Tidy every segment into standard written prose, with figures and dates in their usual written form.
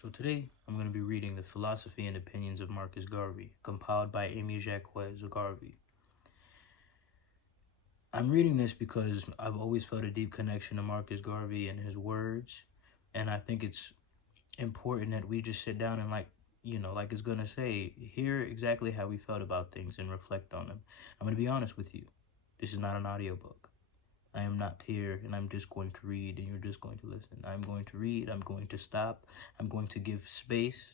So today, I'm going to be reading the Philosophy and Opinions of Marcus Garvey, compiled by Jacques Garvey. I'm reading this because I've always felt a deep connection to Marcus Garvey and his words, and I think it's important that we just sit down and like it's going to say, hear exactly how we felt about things and reflect on them. I'm going to be honest with you. This is not an audiobook. I am not here and I'm just going to read and you're just going to listen. I'm going to read, I'm going to stop, I'm going to give space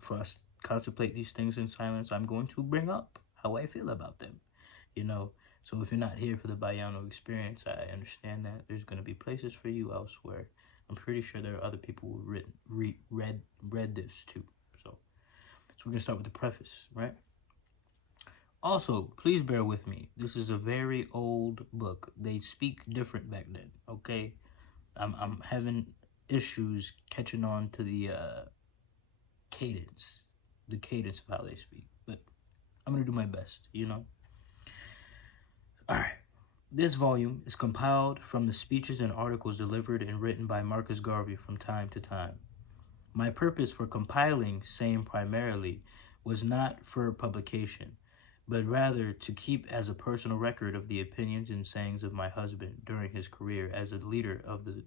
for us to contemplate these things in silence. I'm going to bring up how I feel about them, So if you're not here for the Bayano experience, I understand that. There's going to be places for you elsewhere. I'm pretty sure there are other people who read this too. So we're going to start with the preface, right? Also, please bear with me. This is a very old book. They speak different back then, okay? I'm having issues catching on to the cadence of how they speak. But I'm going to do my best, All right. This volume is compiled from the speeches and articles delivered and written by Marcus Garvey from time to time. My purpose for compiling same primarily was not for publication, but rather to keep as a personal record of the opinions and sayings of my husband during his career as a leader of the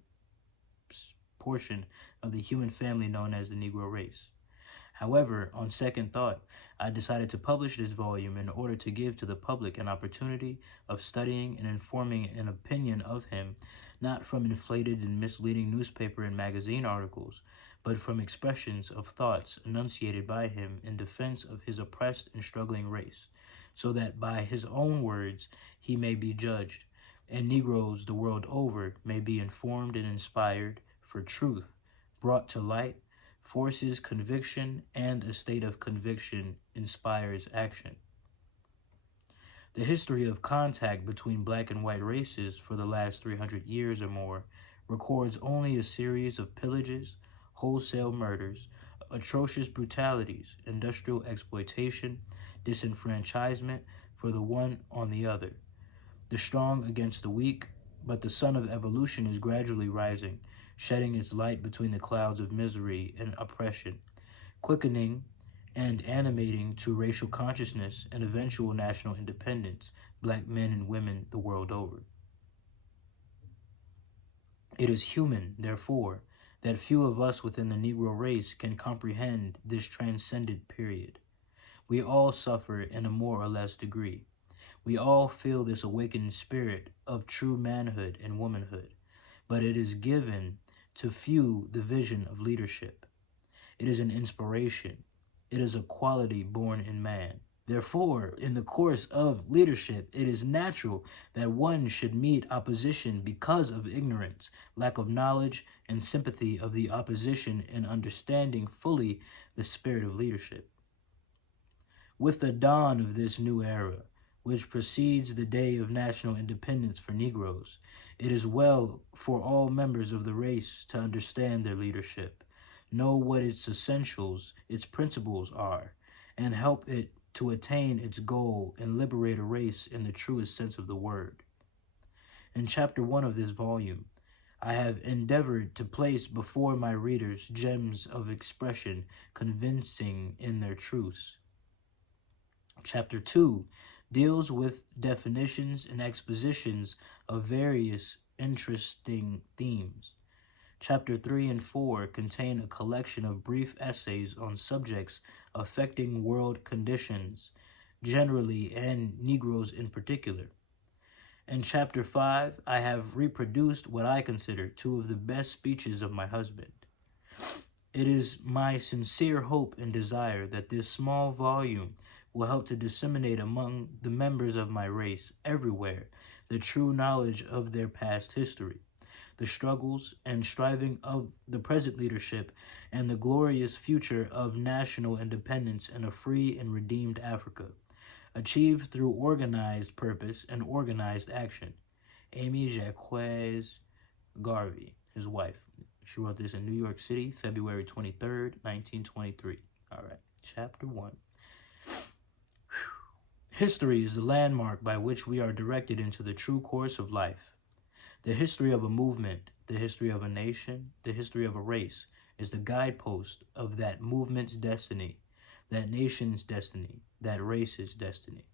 portion of the human family known as the Negro race. However, on second thought, I decided to publish this volume in order to give to the public an opportunity of studying and informing an opinion of him, not from inflated and misleading newspaper and magazine articles, but from expressions of thoughts enunciated by him in defense of his oppressed and struggling race, so that by his own words he may be judged, and Negroes the world over may be informed and inspired for truth, brought to light, forces conviction, and a state of conviction inspires action. The history of contact between black and white races for the last 300 years or more records only a series of pillages, wholesale murders, atrocious brutalities, industrial exploitation, disenfranchisement for the one on the other, the strong against the weak, but the sun of evolution is gradually rising, shedding its light between the clouds of misery and oppression, quickening and animating to racial consciousness and eventual national independence black men and women the world over. It is human, therefore, that few of us within the Negro race can comprehend this transcendent period. We all suffer in a more or less degree. We all feel this awakened spirit of true manhood and womanhood, but it is given to few the vision of leadership. It is an inspiration. It is a quality born in man. Therefore, in the course of leadership, it is natural that one should meet opposition because of ignorance, lack of knowledge, and sympathy of the opposition in understanding fully the spirit of leadership. With the dawn of this new era, which precedes the day of national independence for Negroes, it is well for all members of the race to understand their leadership, know what its essentials, its principles are, and help it to attain its goal and liberate a race in the truest sense of the word. In Chapter 1 of this volume, I have endeavored to place before my readers gems of expression convincing in their truths. Chapter 2 deals with definitions and expositions of various interesting themes. Chapter 3 and 4 contain a collection of brief essays on subjects affecting world conditions generally and Negroes in particular. In Chapter 5, I have reproduced what I consider two of the best speeches of my husband. It is my sincere hope and desire that this small volume will help to disseminate among the members of my race everywhere the true knowledge of their past history, the struggles and striving of the present leadership, and the glorious future of national independence in a free and redeemed Africa, achieved through organized purpose and organized action. Jacques Garvey, his wife. She wrote this in New York City, February 23rd, 1923. All right, Chapter 1. History is the landmark by which we are directed into the true course of life. The history of a movement, the history of a nation, the history of a race is the guidepost of that movement's destiny, that nation's destiny, that race's destiny.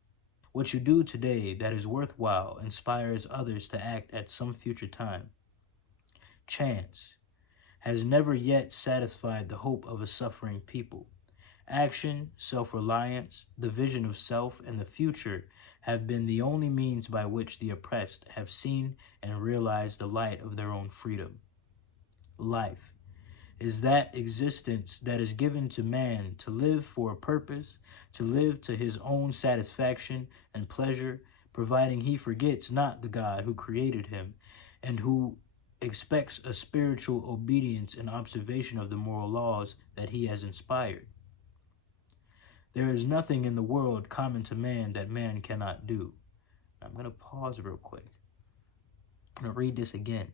What you do today that is worthwhile inspires others to act at some future time. Chance has never yet satisfied the hope of a suffering people. Action, self-reliance, the vision of self, and the future have been the only means by which the oppressed have seen and realized the light of their own freedom. Life is that existence that is given to man to live for a purpose, to live to his own satisfaction and pleasure, providing he forgets not the God who created him and who expects a spiritual obedience and observation of the moral laws that he has inspired. There is nothing in the world common to man that man cannot do. I'm going to pause real quick. I'm going to read this again.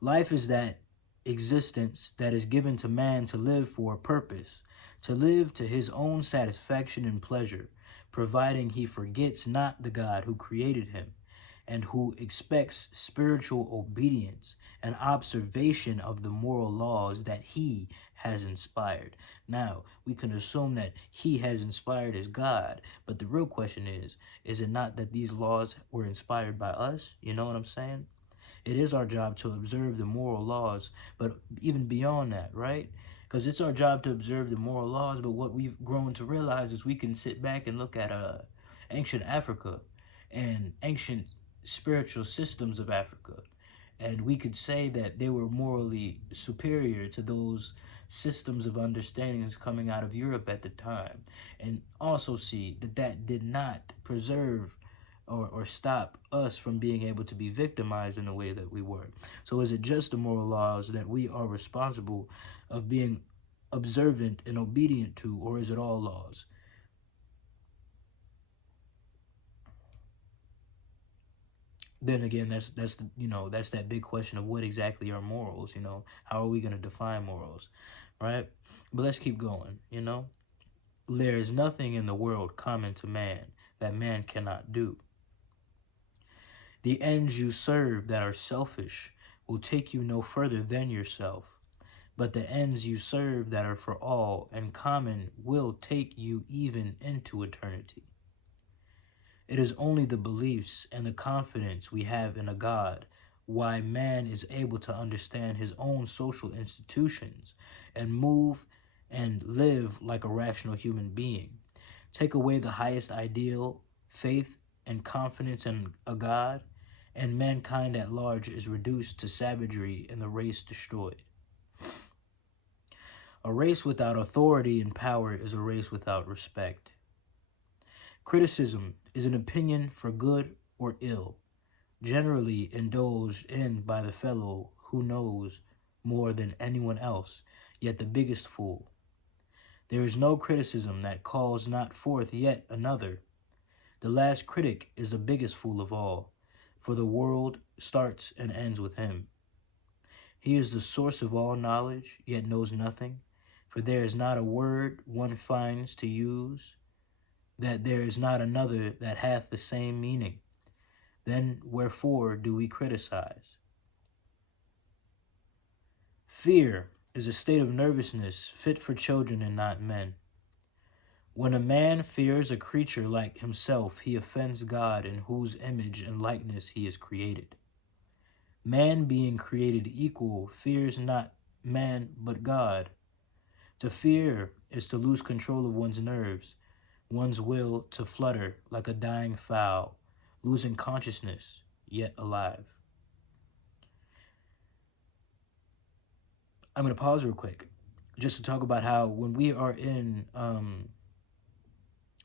Life is that existence that is given to man to live for a purpose, to live to his own satisfaction and pleasure, providing he forgets not the God who created him and who expects spiritual obedience and observation of the moral laws that he has inspired. Now, we can assume that he has inspired as God, but the real question is it not that these laws were inspired by us? You know what I'm saying? It is our job to observe the moral laws, but even beyond that, right? Because it's our job to observe the moral laws, but what we've grown to realize is we can sit back and look at ancient Africa and ancient spiritual systems of Africa, and we could say that they were morally superior to those systems of understandings coming out of Europe at the time, and also see that that did not preserve or stop us from being able to be victimized in the way that we were. So is it just the moral laws that we are responsible of being observant and obedient to, or is it all laws? Then again, that's that big question of what exactly are morals. How are we going to define morals, right? But let's keep going. There is nothing in the world common to man that man cannot do. The ends you serve that are selfish will take you no further than yourself, but the ends you serve that are for all and common will take you even into eternity. It is only the beliefs and the confidence we have in a God why man is able to understand his own social institutions and move and live like a rational human being. Take away the highest ideal, faith and confidence in a God, and mankind at large is reduced to savagery and the race destroyed. A race without authority and power is a race without respect. Criticism is an opinion for good or ill, generally indulged in by the fellow who knows more than anyone else, yet the biggest fool. There is no criticism that calls not forth yet another. The last critic is the biggest fool of all, for the world starts and ends with him. He is the source of all knowledge, yet knows nothing, for there is not a word one finds to use, that there is not another that hath the same meaning. Then wherefore do we criticize? Fear is a state of nervousness fit for children and not men. When a man fears a creature like himself, he offends God in whose image and likeness he is created. Man being created equal fears not man but God. To fear is to lose control of one's nerves, one's will to flutter like a dying fowl, losing consciousness, yet alive. I'm going to pause real quick just to talk about how when we are in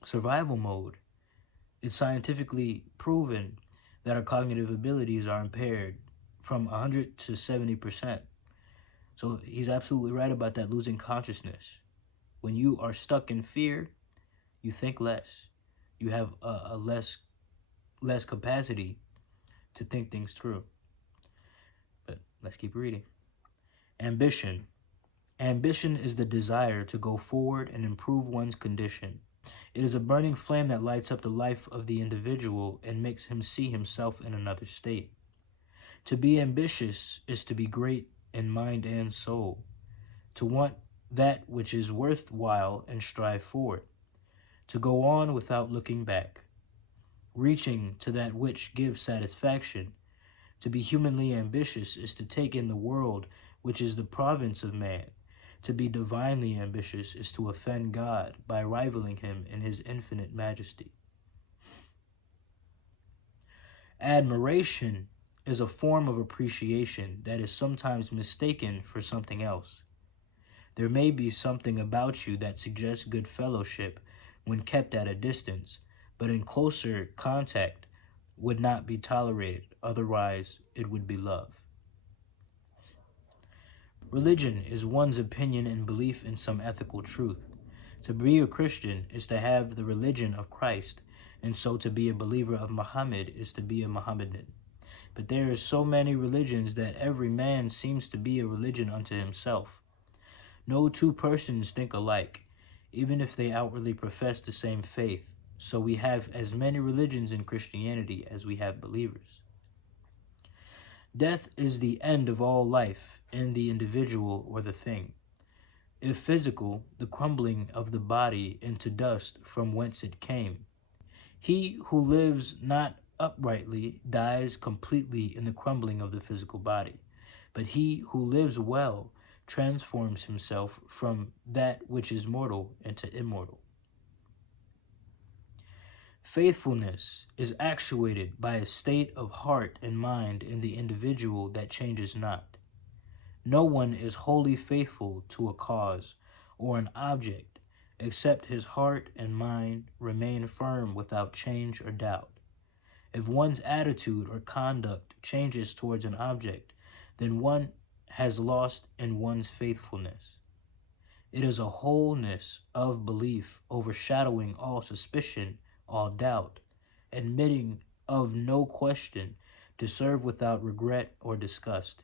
survival mode, it's scientifically proven that our cognitive abilities are impaired from 100 to 70%. So he's absolutely right about that, losing consciousness. When you are stuck in fear, you think less. You have a less capacity to think things through. But let's keep reading. Ambition. Ambition is the desire to go forward and improve one's condition. It is a burning flame that lights up the life of the individual and makes him see himself in another state. To be ambitious is to be great in mind and soul. to want that which is worthwhile and strive for it, to go on without looking back, reaching to that which gives satisfaction. To be humanly ambitious is to take in the world which is the province of man. To be divinely ambitious is to offend God by rivaling him in his infinite majesty. Admiration is a form of appreciation that is sometimes mistaken for something else. There may be something about you that suggests good fellowship when kept at a distance, but in closer contact would not be tolerated, otherwise it would be love. Religion is one's opinion and belief in some ethical truth. To be a Christian is to have the religion of Christ, and so to be a believer of Muhammad is to be a Mohammedan. But there are so many religions that every man seems to be a religion unto himself. No two persons think alike, even if they outwardly profess the same faith. So we have as many religions in Christianity as we have believers. Death is the end of all life in the individual or the thing. If physical, the crumbling of the body into dust from whence it came. He who lives not uprightly dies completely in the crumbling of the physical body, but he who lives well transforms himself from that which is mortal into immortal. Faithfulness is actuated by a state of heart and mind in the individual that changes not. No one is wholly faithful to a cause or an object, except his heart and mind remain firm without change or doubt. If one's attitude or conduct changes towards an object, then one has lost in one's faithfulness. It is a wholeness of belief overshadowing all suspicion, all doubt, admitting of no question, to serve without regret or disgust,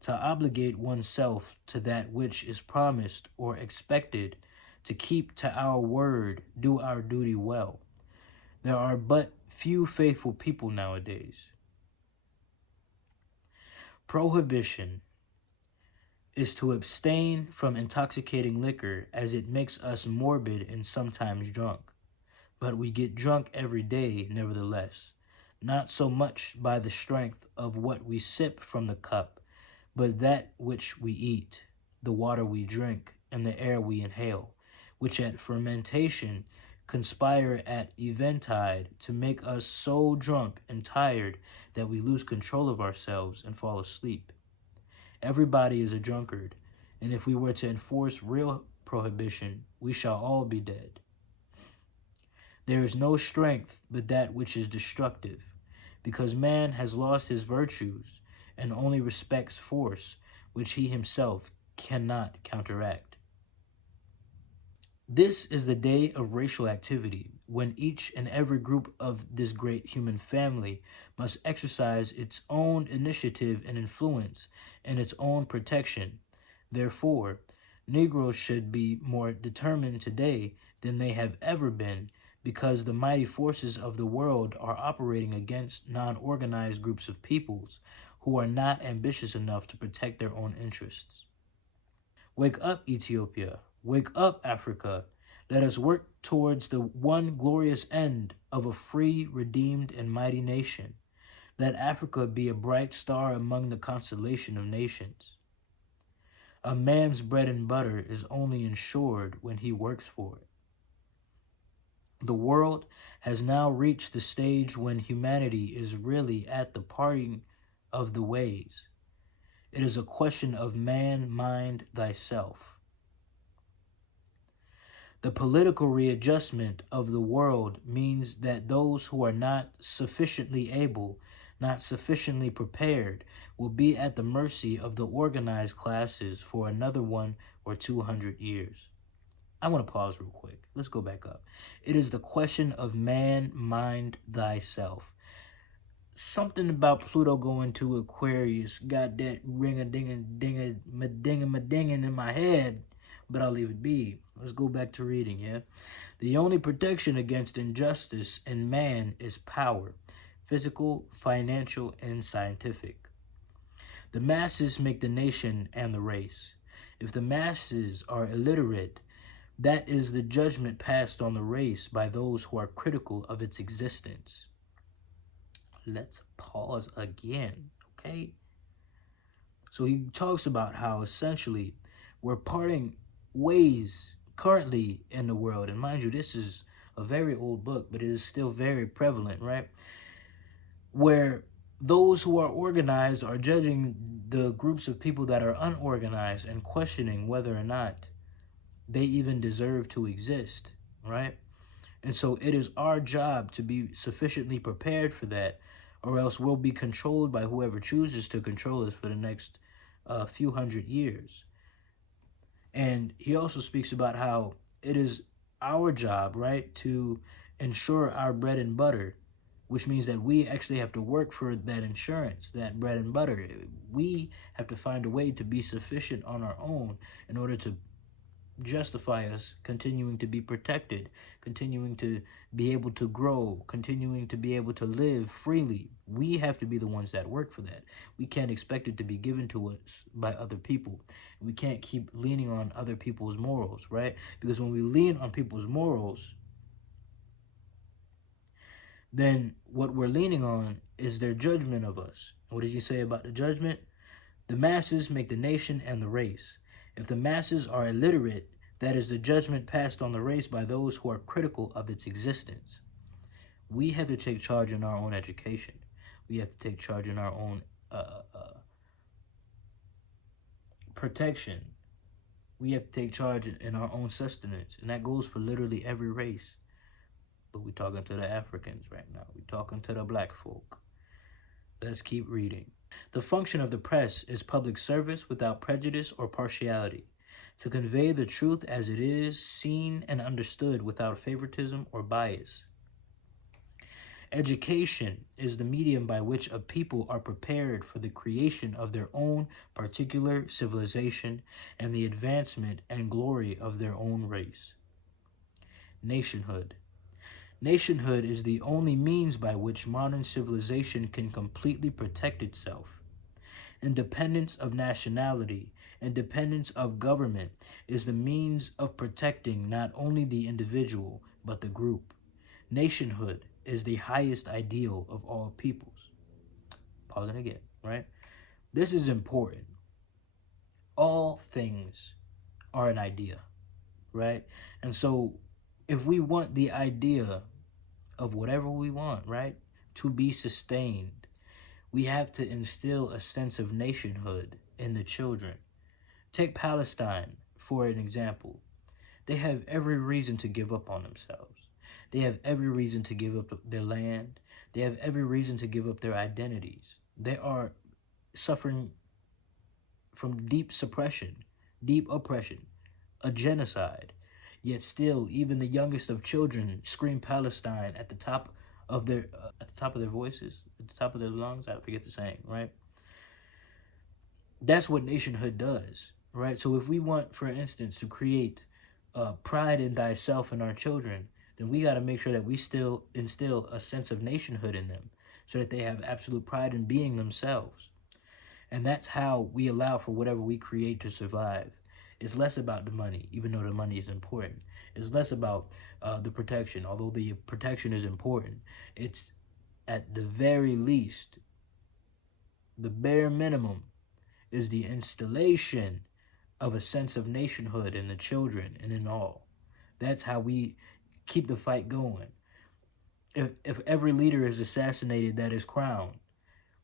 to obligate oneself to that which is promised or expected, to keep to our word, do our duty well. There are but few faithful people nowadays. Prohibition is to abstain from intoxicating liquor, as it makes us morbid and sometimes drunk. But we get drunk every day, nevertheless, not so much by the strength of what we sip from the cup, but that which we eat, the water we drink, and the air we inhale, which at fermentation conspire at eventide to make us so drunk and tired that we lose control of ourselves and fall asleep. Everybody is a drunkard, and if we were to enforce real prohibition, we shall all be dead. There is no strength but that which is destructive, because man has lost his virtues and only respects force, which he himself cannot counteract. This is the day of racial activity, when each and every group of this great human family must exercise its own initiative and influence and its own protection. Therefore, Negroes should be more determined today than they have ever been, because the mighty forces of the world are operating against non-organized groups of peoples who are not ambitious enough to protect their own interests. Wake up, Ethiopia. Wake up, Africa. Let us work towards the one glorious end of a free, redeemed, and mighty nation. Let Africa be a bright star among the constellation of nations. A man's bread and butter is only ensured when he works for it. The world has now reached the stage when humanity is really at the parting of the ways. It is a question of man, mind, thyself. The political readjustment of the world means that those who are not sufficiently able, not sufficiently prepared, will be at the mercy of the organized classes for another 100 or 200 years. I want to pause real quick. Let's go back up. It is the question of man, mind, thyself. Something about Pluto going to Aquarius got that ring-a-ding-a-ding-a-ma-ding-a-ma-dinging in my head, but I'll leave it be. Let's go back to reading, yeah? The only protection against injustice in man is power, physical, financial, and scientific. The masses make the nation and the race. If the masses are illiterate, that is the judgment passed on the race by those who are critical of its existence. Let's pause again, okay? So he talks about how essentially we're parting ways currently in the world. And mind you, this is a very old book, but it is still very prevalent, right? Where those who are organized are judging the groups of people that are unorganized and questioning whether or not they even deserve to exist, right? And so it is our job to be sufficiently prepared for that, or else we'll be controlled by whoever chooses to control us for the next few hundred years. And he also speaks about how it is our job, right, to ensure our bread and butter, which means that we actually have to work for that insurance, that bread and butter. We have to find a way to be sufficient on our own in order to justify us continuing to be protected, continuing to be able to grow, continuing to be able to live freely. We have to be the ones that work for that. We can't expect it to be given to us by other people. We can't keep leaning on other people's morals, right? Because when we lean on people's morals, then what we're leaning on is their judgment of us. What does he say about the judgment? The masses make the nation and the race. If the masses are illiterate, that is the judgment passed on the race by those who are critical of its existence. We have to take charge in our own education. We have to take charge in our own protection. We have to take charge in our own sustenance. And that goes for literally every race. But we're talking to the Africans right now. We're talking to the black folk. Let's keep reading. The function of the press is public service without prejudice or partiality, to convey the truth as it is, seen and understood without favoritism or bias. Education is the medium by which a people are prepared for the creation of their own particular civilization and the advancement and glory of their own race. Nationhood. Nationhood is the only means by which modern civilization can completely protect itself. Independence of nationality, independence of government is the means of protecting not only the individual, but the group. Nationhood is the highest ideal of all peoples. Pausing again, right? This is important. All things are an idea, right? And so if we want the idea of whatever we want, right, to be sustained, we have to instill a sense of nationhood in the children. Take Palestine for an example. They have every reason to give up on themselves. They have every reason to give up their land. They have every reason to give up their identities. They are suffering from deep suppression, deep oppression, a genocide. Yet still, even the youngest of children scream Palestine at the top of their voices, at the top of their lungs. I forget the saying, right? That's what nationhood does, right? So if we want, for instance, to create pride in thyself in our children, then we got to make sure that we still instill a sense of nationhood in them so that they have absolute pride in being themselves. And that's how we allow for whatever we create to survive. It's less about the money, even though the money is important. It's less about the protection, although the protection is important. It's at the very least, the bare minimum is the installation of a sense of nationhood in the children and in all. That's how we keep the fight going. If every leader is assassinated that is crowned,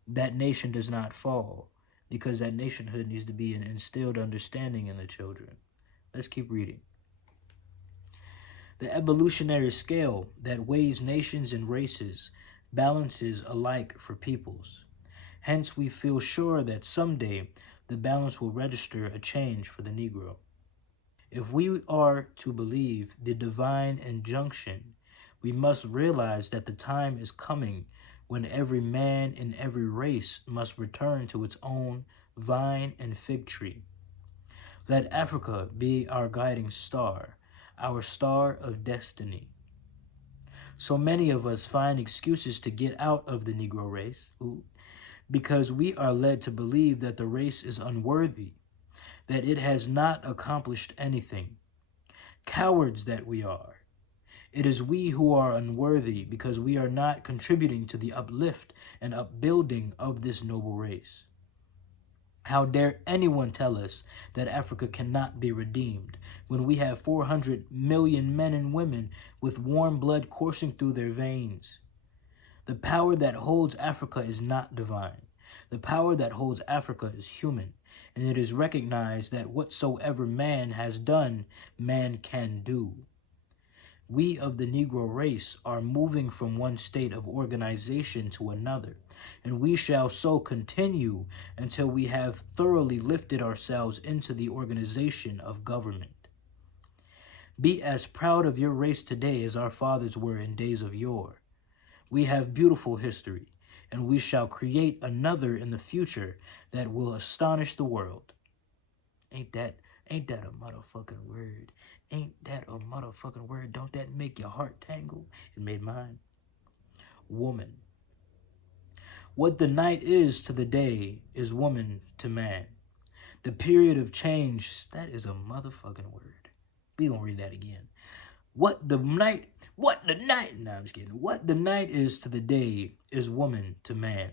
that nation does not fall, because that nationhood needs to be an instilled understanding in the children. Let's keep reading. The evolutionary scale that weighs nations and races balances alike for peoples. Hence, we feel sure that someday the balance will register a change for the Negro. If we are to believe the divine injunction, we must realize that the time is coming when every man in every race must return to its own vine and fig tree. Let Africa be our guiding star, our star of destiny. So many of us find excuses to get out of the Negro race because we are led to believe that the race is unworthy, that it has not accomplished anything. Cowards that we are. It is we who are unworthy because we are not contributing to the uplift and upbuilding of this noble race. How dare anyone tell us that Africa cannot be redeemed when we have 400 million men and women with warm blood coursing through their veins? The power that holds Africa is not divine. The power that holds Africa is human, and it is recognized that whatsoever man has done, man can do. We of the Negro race are moving from one state of organization to another, and we shall so continue until we have thoroughly lifted ourselves into the organization of government. Be as proud of your race today as our fathers were in days of yore. We have beautiful history, and we shall create another in the future that will astonish the world. Ain't that a motherfucking word? Ain't that a motherfucking word? Don't that make your heart tangle? It made mine. Woman. What the night is to the day is woman to man. The period of change, that is a motherfucking word. We gonna read that again. What the night is to the day is woman to man.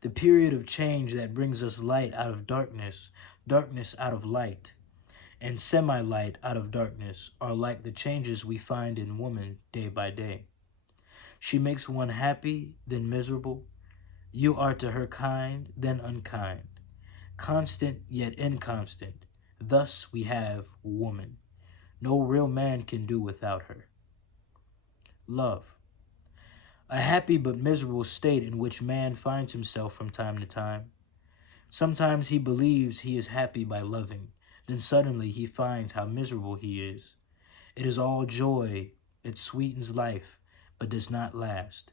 The period of change that brings us light out of darkness, darkness out of light, and semi-light out of darkness are like the changes we find in woman day by day. She makes one happy, then miserable. You are to her kind, then unkind. Constant, yet inconstant. Thus we have woman. No real man can do without her. Love. A happy but miserable state in which man finds himself from time to time. Sometimes he believes he is happy by loving. Then suddenly he finds how miserable he is. It is all joy. It sweetens life, but does not last.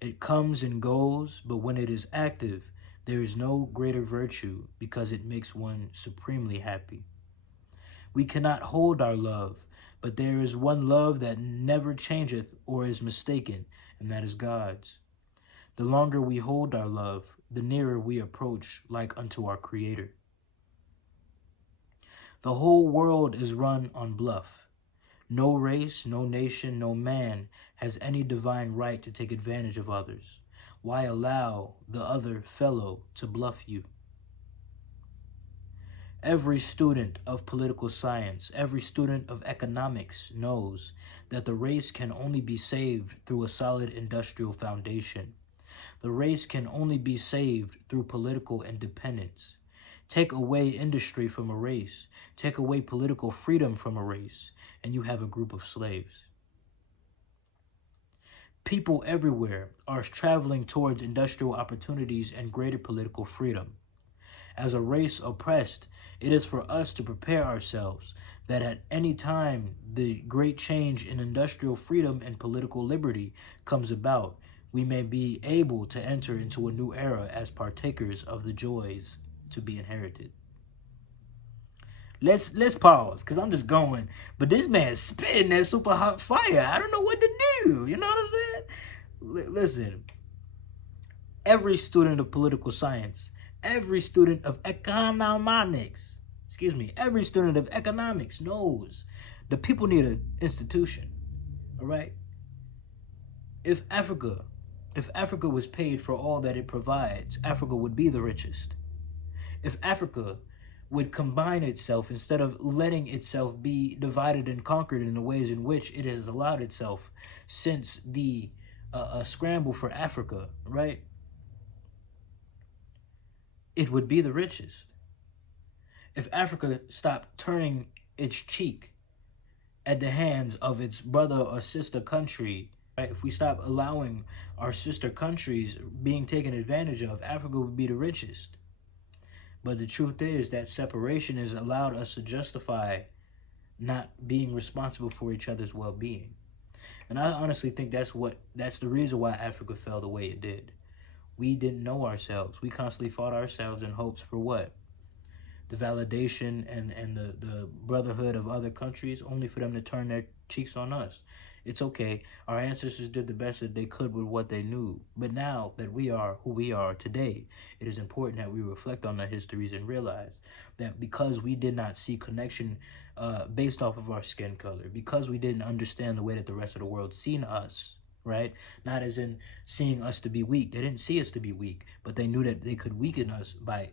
It comes and goes, but when it is active, there is no greater virtue because it makes one supremely happy. We cannot hold our love, but there is one love that never changeth or is mistaken, and that is God's. The longer we hold our love, the nearer we approach like unto our Creator. The whole world is run on bluff. No race, no nation, no man has any divine right to take advantage of others. Why allow the other fellow to bluff you? Every student of political science, every student of economics knows that the race can only be saved through a solid industrial foundation. The race can only be saved through political independence. Take away industry from a race, take away political freedom from a race, and you have a group of slaves. People everywhere are traveling towards industrial opportunities and greater political freedom. As a race oppressed, it is for us to prepare ourselves that at any time the great change in industrial freedom and political liberty comes about, we may be able to enter into a new era as partakers of the joys to be inherited. Let's pause, because I'm just going. But this man's spitting that super hot fire. I don't know what to do. You know what I'm saying? Listen, every student of political science, every student of economics, every student of economics knows the people need an institution, all right? If Africa was paid for all that it provides, Africa would be the richest. If Africa would combine itself instead of letting itself be divided and conquered in the ways in which it has allowed itself since the scramble for Africa, right? It would be the richest. If Africa stopped turning its cheek at the hands of its brother or sister country, right? If we stop allowing our sister countries being taken advantage of, Africa would be the richest. But the truth is that separation has allowed us to justify not being responsible for each other's well-being. And I honestly think that's the reason why Africa fell the way it did. We didn't know ourselves. We constantly fought ourselves in hopes for what? The validation and the brotherhood of other countries, only for them to turn their cheeks on us. It's okay. Our ancestors did the best that they could with what they knew. But now that we are who we are today, it is important that we reflect on our histories and realize that because we did not see connection based off of our skin color, because we didn't understand the way that the rest of the world seen us, right? Not as in seeing us to be weak. They didn't see us to be weak, but they knew that they could weaken us by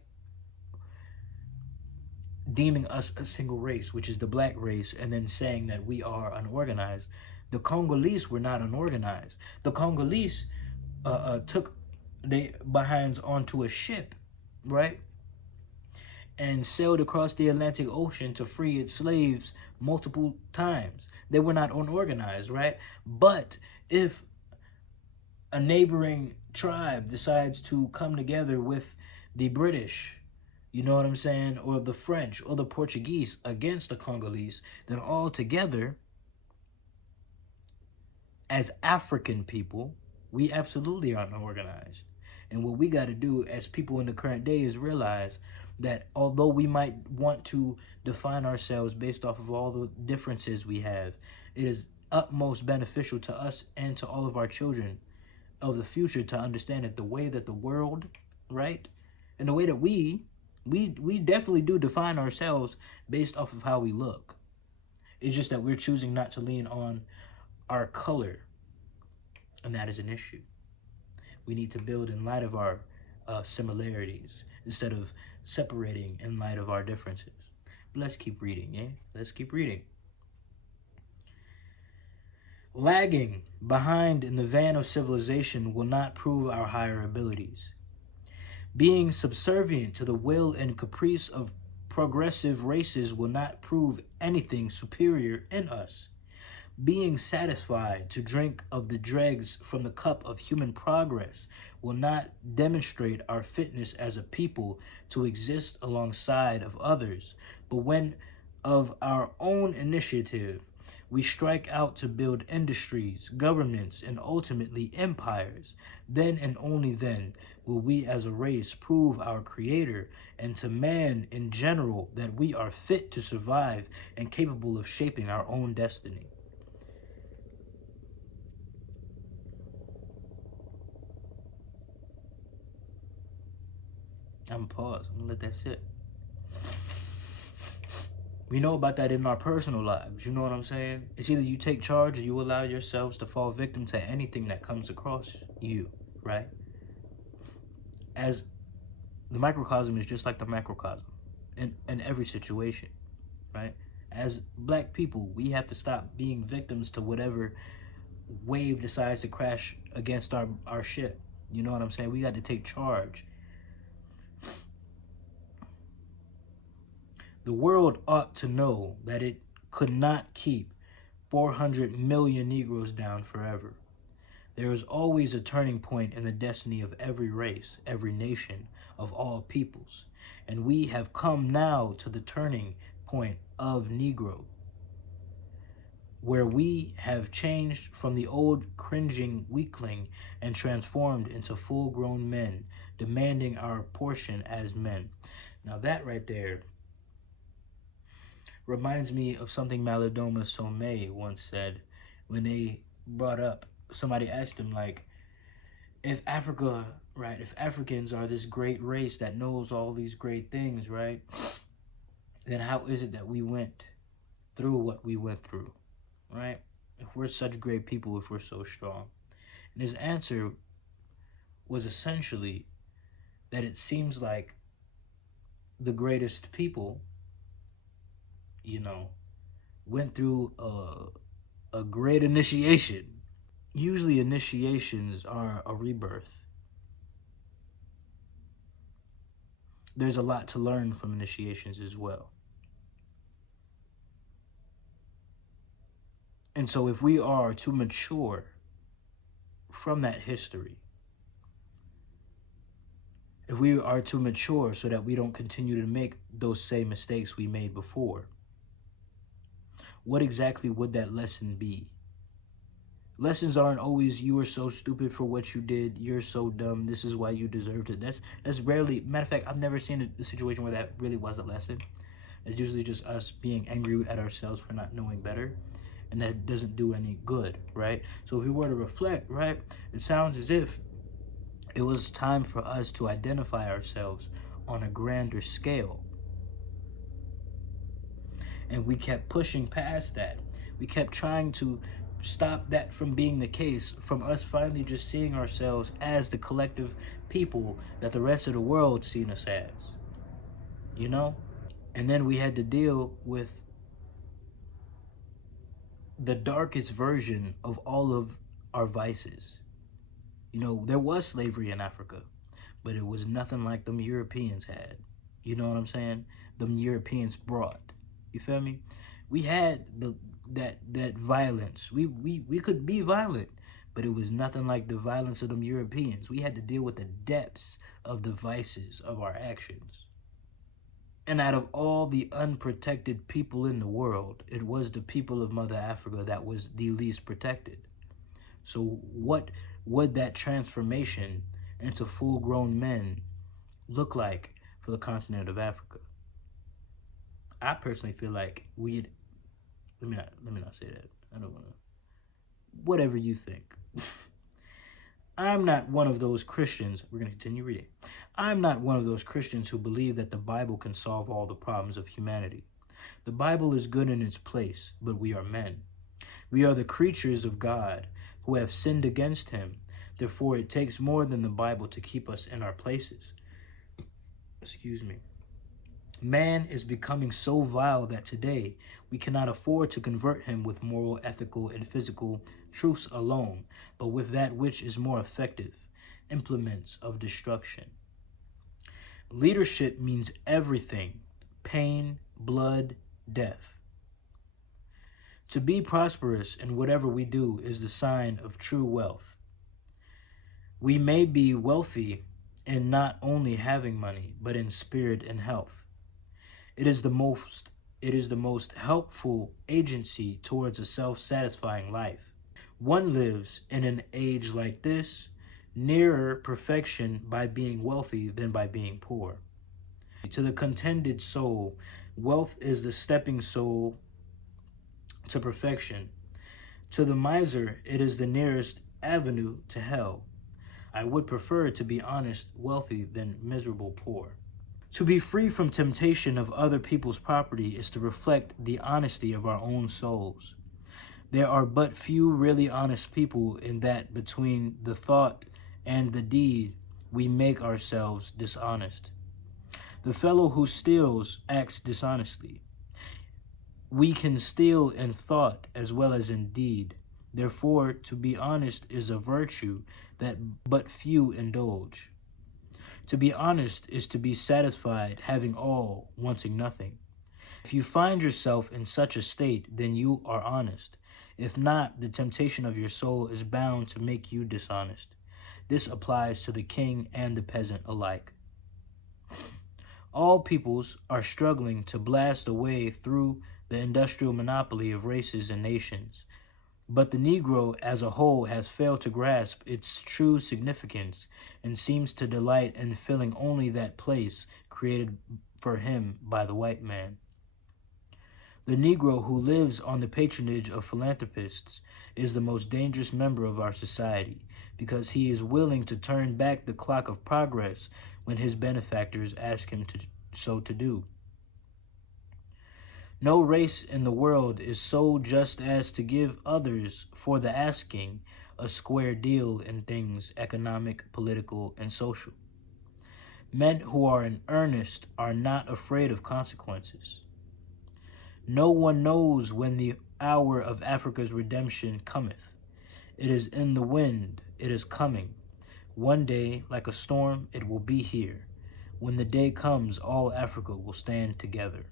deeming us a single race, which is the black race, and then saying that we are unorganized. The Congolese were not unorganized. The Congolese took their behinds onto a ship, right? And sailed across the Atlantic Ocean to free its slaves multiple times. They were not unorganized, right? But if a neighboring tribe decides to come together with the British, you know what I'm saying, or the French or the Portuguese against the Congolese, then all together, as African people, we absolutely aren't organized. And what we got to do as people in the current day is realize that although we might want to define ourselves based off of all the differences we have, it is utmost beneficial to us and to all of our children of the future to understand that the way that the world, right, and the way that we definitely do define ourselves based off of how we look. It's just that we're choosing not to lean on our color, and that is an issue. We need to build in light of our similarities instead of separating in light of our differences. But let's keep reading, yeah? Let's keep reading. Lagging behind in the van of civilization will not prove our higher abilities. Being subservient to the will and caprice of progressive races will not prove anything superior in us. Being satisfied to drink of the dregs from the cup of human progress will not demonstrate our fitness as a people to exist alongside of others. But when of our own initiative we strike out to build industries, governments, and ultimately empires, then and only then will we as a race prove our Creator and to man in general that we are fit to survive and capable of shaping our own destiny. I'm gonna pause. I'm gonna let that sit. We know about that in our personal lives. You know what I'm saying? It's either you take charge or you allow yourselves to fall victim to anything that comes across you, right? As the microcosm is just like the macrocosm in every situation, right? As black people, we have to stop being victims to whatever wave decides to crash against our ship. You know what I'm saying? We got to take charge. The world ought to know that it could not keep 400 million Negroes down forever. There is always a turning point in the destiny of every race, every nation, of all peoples. And we have come now to the turning point of Negro, where we have changed from the old cringing weakling and transformed into full-grown men, demanding our portion as men. Now that right there reminds me of something Malidoma Somé once said when they brought up, somebody asked him, like, if Africa, right, if Africans are this great race that knows all these great things, right, then how is it that we went through what we went through, right? If we're such great people, if we're so strong. And his answer was essentially that it seems like the greatest people, you know, went through a great initiation. Usually initiations are a rebirth. There's a lot to learn from initiations as well. And so if we are to mature from that history, if we are to mature so that we don't continue to make those same mistakes we made before, what exactly would that lesson be? Lessons aren't always, you were so stupid for what you did, you're so dumb, this is why you deserved it. That's rarely, matter of fact, I've never seen a situation where that really was a lesson. It's usually just us being angry at ourselves for not knowing better. and that doesn't do any good, right? So if we were to reflect, right, it sounds as if it was time for us to identify ourselves on a grander scale. And we kept pushing past that. We kept trying to stop that from being the case, from us finally just seeing ourselves as the collective people that the rest of the world seen us as, you know? And then we had to deal with the darkest version of all of our vices. You know, there was slavery in Africa, but it was nothing like them Europeans had. You know what I'm saying? Them Europeans brought. You feel me? We had that violence. We could be violent, but it was nothing like the violence of them Europeans. We had to deal with the depths of the vices of our actions. And out of all the unprotected people in the world, it was the people of Mother Africa that was the least protected. So what would that transformation into full-grown men look like for the continent of Africa? I personally feel like we'd let me not say that. I don't want to. Whatever you think. I'm not one of those Christians. We're going to continue reading. I'm not one of those Christians who believe that the Bible can solve all the problems of humanity. The Bible is good in its place, but we are men. We are the creatures of God who have sinned against him. Therefore, it takes more than the Bible to keep us in our places. Excuse me. Man is becoming so vile that today we cannot afford to convert him with moral, ethical, and physical truths alone, but with that which is more effective, implements of destruction. Leadership means everything: pain, blood, death. To be prosperous in whatever we do is the sign of true wealth. We may be wealthy in not only having money, but in spirit and health. It is the most helpful agency towards a self-satisfying life. One lives in an age like this nearer perfection by being wealthy than by being poor. To the contented soul, wealth is the stepping stone to perfection. To the miser, it is the nearest avenue to hell. I would prefer to be honest, wealthy than miserable poor. To be free from temptation of other people's property is to reflect the honesty of our own souls. There are but few really honest people in that between the thought and the deed we make ourselves dishonest. The fellow who steals acts dishonestly. We can steal in thought as well as in deed. Therefore, to be honest is a virtue that but few indulge. To be honest is to be satisfied, having all, wanting nothing. If you find yourself in such a state, then you are honest. If not, the temptation of your soul is bound to make you dishonest. This applies to the king and the peasant alike. All peoples are struggling to blast a way through the industrial monopoly of races and nations. But the Negro as a whole has failed to grasp its true significance and seems to delight in filling only that place created for him by the white man. The Negro who lives on the patronage of philanthropists is the most dangerous member of our society because he is willing to turn back the clock of progress when his benefactors ask him to do. No race in the world is so just as to give others, for the asking, a square deal in things economic, political, and social. Men who are in earnest are not afraid of consequences. No one knows when the hour of Africa's redemption cometh. It is in the wind, it is coming. One day, like a storm, it will be here. When the day comes, all Africa will stand together.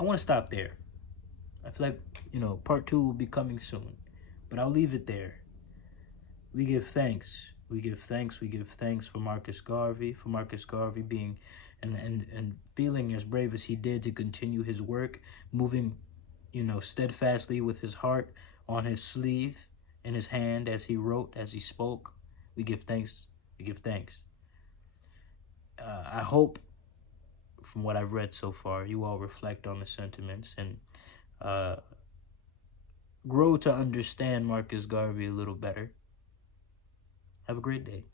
I want to stop there. I feel like, part 2 will be coming soon. But I'll leave it there. We give thanks. We give thanks. We give thanks for Marcus Garvey being and feeling as brave as he did to continue his work, moving, steadfastly with his heart on his sleeve, in his hand as he wrote, as he spoke. We give thanks. We give thanks. I hope, from what I've read so far, you all reflect on the sentiments and grow to understand Marcus Garvey a little better. Have a great day.